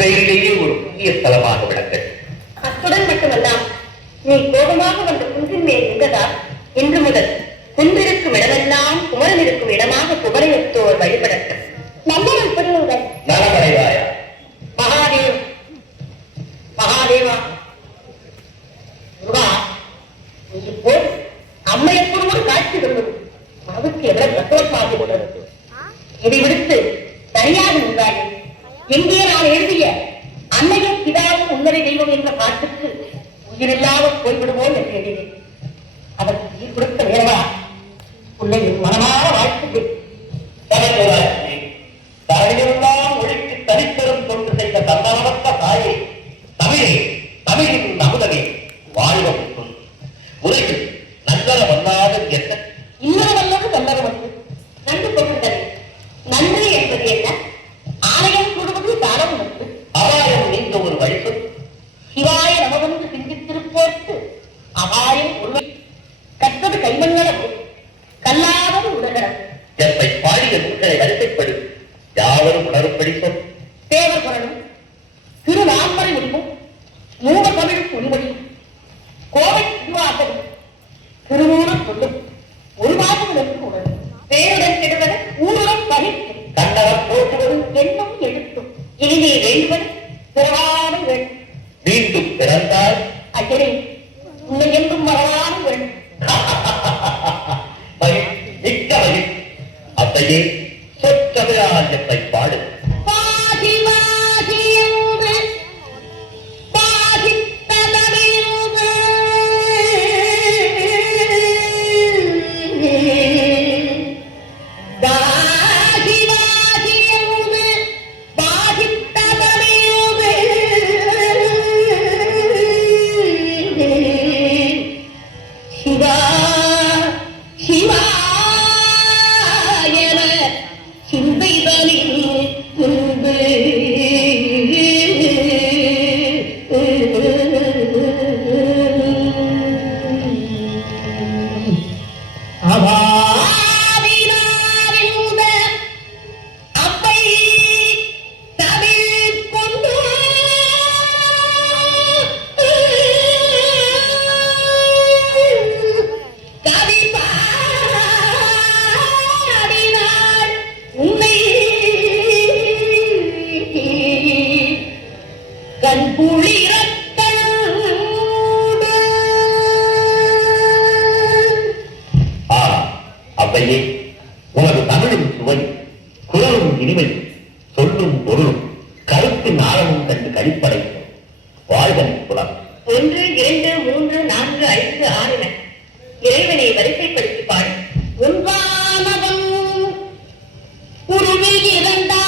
உண்மையிலேயே ஒரு புண்ணிய ஸ்தலமாக விளங்கள். அத்துடன் மட்டுமல்லாம், நீ கோபமாக வந்த குன்றின் மேல் இருந்ததா இன்று முதல் குன்றிருக்கும் இடமெல்லாம் குமரன் இருக்கும் இடமாக குமரையொத்தோர் வழிபடட்டும். நல்லவன் புரியுங்கள். நலமடைவாயா? மகாதேவ் மகாதேவா முருகா, நீ இப்போ அம்மையப்பொருள் காட்சி கொள்வது மனதுக்கு எவ்வளவு சந்தோஷமாக உள்ளது. இதை விடுத்து தனியாக நின்றாயே. எங்கே நான் எழுதிய அன்னையும் பிதாவும் உன்னரை தெய்வம் என்ற பாட்டுக்கு உயிரில்லாமல் போய்விடுவோம் என்று எழுதினேன். அதற்கு உயிர் கொடுத்த வேறவா உன்னை மனமான வாழ்த்துகள். தரையெல்லாம் ஒழித்து தனிப்பெரும் தொண்டு செய்த தன்னவத்த தாயே, தமிழே, தமிழின் அமுதனே, வாழ்வம் உலகில் நல்லற வல்லாத என்ன இன்னொரு நல்லது வந்து நன்று கொள்ளுதல். நன்றி என்பது என்ன? ஆலயம் கூடுவது தானம் வந்து அபாயம் நீங்க ஒரு வழிசொல். சிவாய நமவென்று சிந்தித்திருப்போர்க்கு அபாயம் உண்மை. கற்றது கைமண்ணளவு, கல்லாவது உலகம். என்னை பாடிய நூல்களை வரிசைப்படி யாவரும் உணரும்படி சொல். தேவர் புரணும், திருநான்மறை முடிவும், மூல தமிழ் உரிமொழியும், கோவை திருவாசகம், திருமூலம் சொல்லும், ஒரு மாதம் என்று உணரும். பேருடன் கெடுவது ஊருடன் பகிர்ந்து கண்டவர் போற்றுவது எண்ணம் எழுத்தும். இனி நீ வேண்டுவது பிறவாமல் வேண்டும். மீண்டும் பிறந்தால் ஐயனே, உன்னை என்றும் மறவாமல் வேண்டும். மிக்க மகிழ். அத்தையே, சொற்றமிழாயத்தை பாடு. பாதி வாதி என்று பாதித்ததமிழ்ந்து வாதி வாதி என்று பாதித்ததமிழ்ந்து சிவா சிவா என சிந்தைதனில் உண்டு அவாவினாரிந்த அப்பை தமிழ் கொண்டு கவி பாடினாள் உன்னை கண் குளிரக் கண்டு. அவ்வையே, உனது தமிழின் சுவை, குரலும் இனிமை, சொல்லும் பொருளும், கருத்தின் ஆழமும் கண்டு கழிப்படைக்கும் வாழ்வனை புலம். 1 2 3 4 5 6 இறைவனை வரிசைப்படுத்தி பாடு. ஒன்றானவன் உருவில் இரண்டாம்